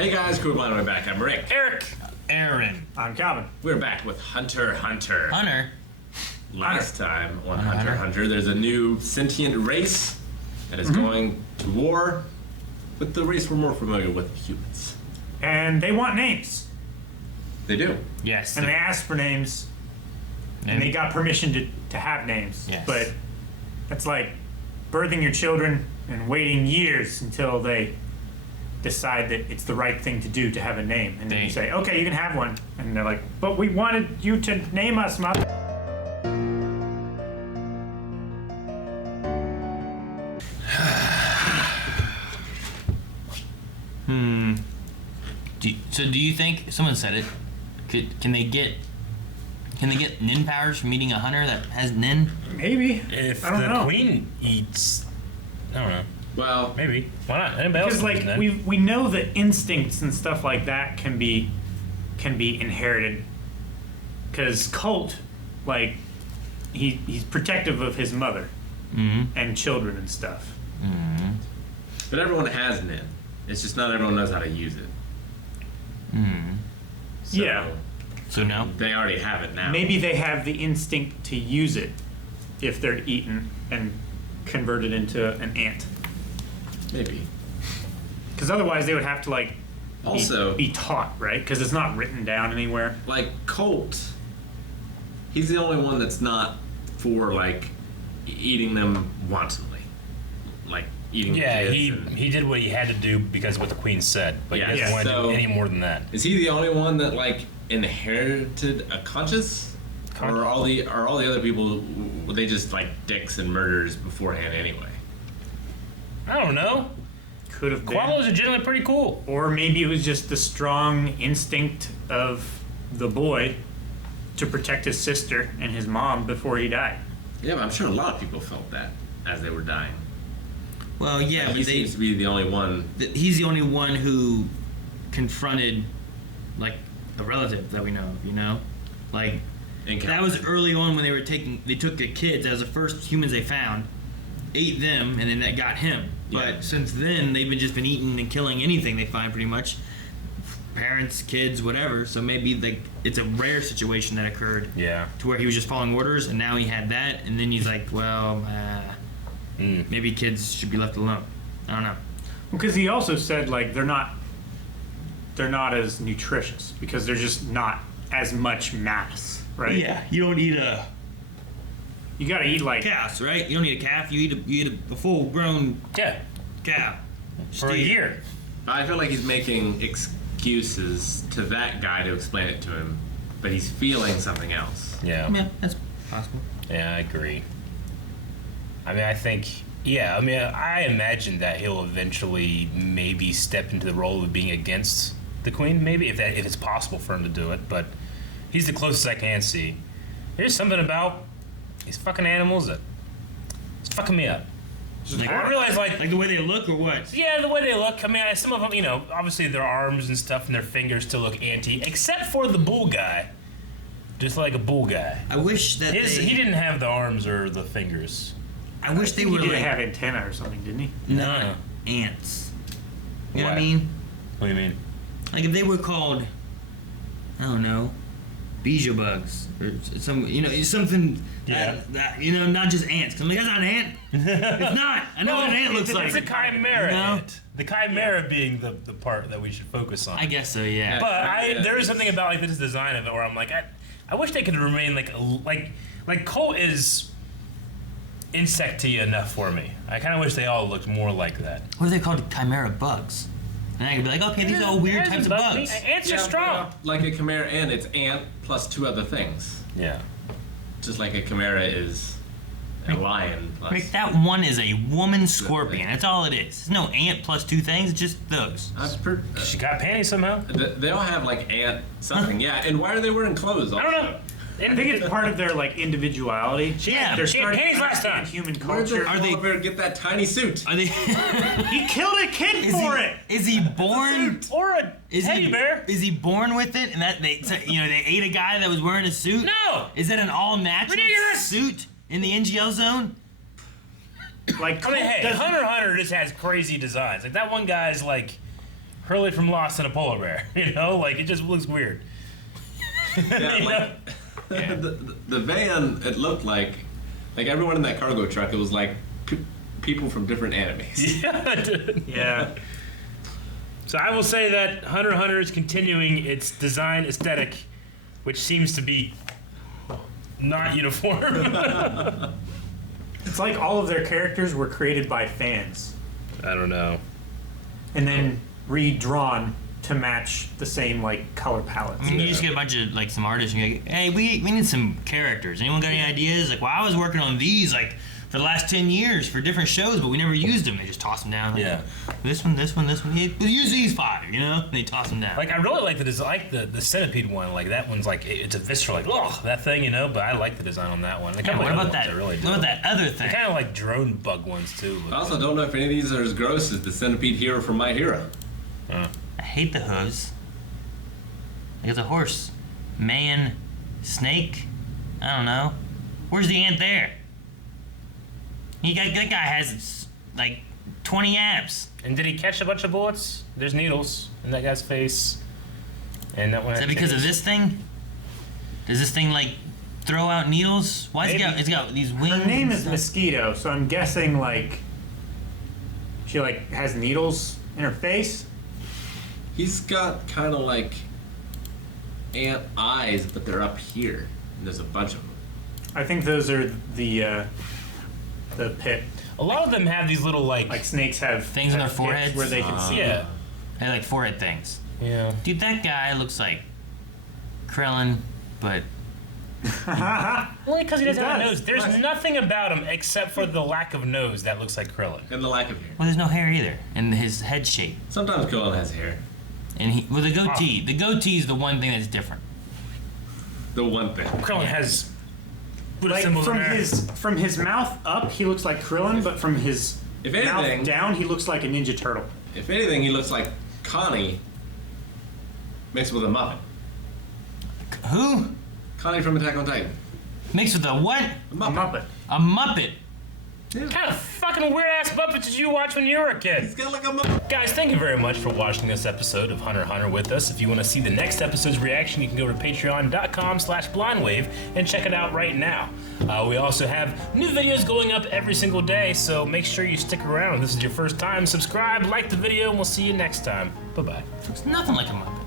Hey guys, Crew Blind Way back. I'm Rick. Eric. Aaron. I'm Calvin. We're back with Hunter x Hunter. Hunter. Last time on Hunter x Hunter, there's a new sentient race that is going to war with the race we're more familiar with, humans. And they want names. They do. Yes. And they asked for names. And they got permission to have names. Yes. But it's like birthing your children and waiting years until they decide that it's the right thing to do to have a name. And then you say, okay, you can have one. And they're like, but we wanted you to name us, mother. So do you think, someone said it, can they get nin powers from eating a hunter that has nin? Maybe. If I don't the know. queen eats, I don't know. Well, Maybe. Why not? Anybody else Because can eat like then. we know that instincts and stuff like that can be inherited. Because Colt, like he's protective of his mother and children and stuff. but everyone has nin. It's just not everyone knows how to use it. So Yeah. So no? They already have it now. Maybe they have the instinct to use it if they're eaten and converted into an ant. Maybe. Because otherwise they would have to like Also, be taught, right? Because it's not written down anywhere. like Colt, he's the only one that's not for like eating them wantonly, like eating. Yeah, kids he did what he had to do because of what the queen said, but Yeah, he doesn't want to so- do any more than that. Is he the only one that like inherited a conscience, or are all the other people they just like dicks and murders beforehand anyway? I don't know. Could have been. Koalas are generally pretty cool. Or maybe it was just the strong instinct of the boy to protect his sister and his mom before he died. Yeah, but I'm sure a lot of people felt that as they were dying. Well, yeah, He but seems to be the only one. he's the only one who confronted, like, a relative that we know of, you know? Like, that was early on when they took the kids, that was the first humans they found, ate them, and then that got him. Yeah. But since then, they've just been eating and killing anything they find, pretty much. Parents, kids, whatever. So maybe like it's a rare situation that occurred. Yeah. To where he was just following orders, and now he had that, and then he's like, well, maybe kids should be left alone. I don't know. Because he also said like they're not as nutritious because they're just not as much mass, right? Yeah, you don't eat a You gotta eat like calf, right? You don't eat a calf. You eat a full-grown Yeah. cow. For a Steer. year. I feel like he's making excuses to that guy to explain it to him, but he's feeling something else. Yeah. Yeah, that's possible. Yeah, I agree. I mean, I imagine that he'll eventually maybe step into the role of being against the queen, maybe, if it's possible for him to do it, but he's the closest I can see. There's something about these fucking animals that it's fucking me up. I realize, like the way they look, or what? yeah, the way they look. I mean, some of them, you know, obviously their arms and stuff and their fingers still look antique, except for the bull guy. Just like a bull guy. I wish that He didn't have the arms or the fingers. I wish they he were did like have antenna or something, didn't he? not ants. You know what I What? mean? What do you mean? Like if they were called, I don't know, bijou bugs or some, you know, something. Yeah. That, you know, not just ants. 'Cause I'm like, that's not an ant. It's not. I know what an ant looks like. It's a chimera. You know? Ant. The chimera being the part that we should focus on. I guess so. Yeah. But there is something about like this design of it where I'm like, I wish they could remain like Colt is insecty enough for me. I kind of wish they all looked more like that. What are they called? Chimera bugs. And I could be like, okay, these are all weird types of bugs. Ants are strong. Like a chimera ant, it's ant plus two other things. Yeah. Just like a chimera is a lion plus. Rick, that one is a woman scorpion. That's all it is. There's no ant plus two things. It's just those. She got panties somehow. They all have like ant something, yeah. And why are they wearing clothes? I don't know. I think it's part of their like individuality. Yeah. They're She had starting panties to last time. understand human Where did culture. Are they- they get that tiny suit? Are they? He killed a kid for it. Is he born? Or a teddy bear. Is he born with it? And that they ate a guy that was wearing a suit? No. Is that an all natural Ridiculous. suit in the NGL zone? Like I mean, hey, doesn't- Hunter x Hunter just has crazy designs. Like that one guy's like Curly from Lost and a polar bear. You know, like it just looks weird. Yeah, You like, know? the van, it looked like everyone in that cargo truck, it was like people from different animes. Yeah, dude. Yeah. So I will say that Hunter x Hunter is continuing its design aesthetic, which seems to be not uniform. It's like all of their characters were created by fans I don't know. and then redrawn to match the same like color palettes. I mean, you just get a bunch of like some artists and you're like, hey, we need some characters. Anyone got any ideas? Like, well, I was working on these like for the last 10 years for different shows, but we never used them. They just toss them down. Like, Yeah. This one. Hey, we'll use these 5, you know? And they toss them down. Like I really like the design, like the centipede one. Like that one's like it's a visceral, like oh that thing, you know. But I like the design on that one. yeah, what about that? I really do. What about that other thing? Kind of like drone bug ones too. I also don't know if any of these are as gross as the centipede hero from My Hero. I hate the hooves. Like it's a horse. Man, snake. I don't know. Where's the ant there? That guy has like 20 abs. And did he catch a bunch of bullets? There's needles in that guy's face. And that one. Is that because of this thing? Does this thing like throw out needles? Why is it's got these wings? Her name and is stuff? Mosquito, so I'm guessing like she like has needles in her face. He's got kind of like ant eyes, but they're up here. And there's a bunch of them. I think those are the pit. A lot of them have these little Like snakes have Things on have their foreheads? pits where they can see. yeah, They're like forehead things. yeah. Dude, that guy looks like Krillin, but Only because he doesn't have a does. nose. There's nothing about him except for the lack of nose that looks like Krillin. And the lack of hair. well, there's no hair either, and his head shape, Sometimes Krillin has hair. and the goatee. The goatee is the one thing that's different. The one thing. Krillin has Buddha Like symbols in there. from his mouth up, he looks like Krillin, but from his If mouth anything- down, he looks like a Ninja Turtle. If anything, he looks like Connie mixed with a Muppet. Who? Connie from Attack on Titan. Mixed with a what? A A Muppet. Muppet. A Muppet. What kind of fucking weird ass Muppets did you watch when you were a kid? He's got like a Muppet. Guys, thank you very much for watching this episode of Hunter x Hunter with us. If you want to see the next episode's reaction, you can go to patreon.com/blindwave and check it out right now. We also have new videos going up every single day, so make sure you stick around. If this is your first time, subscribe, like the video, and we'll see you next time. Bye-bye. Looks nothing like a Muppet.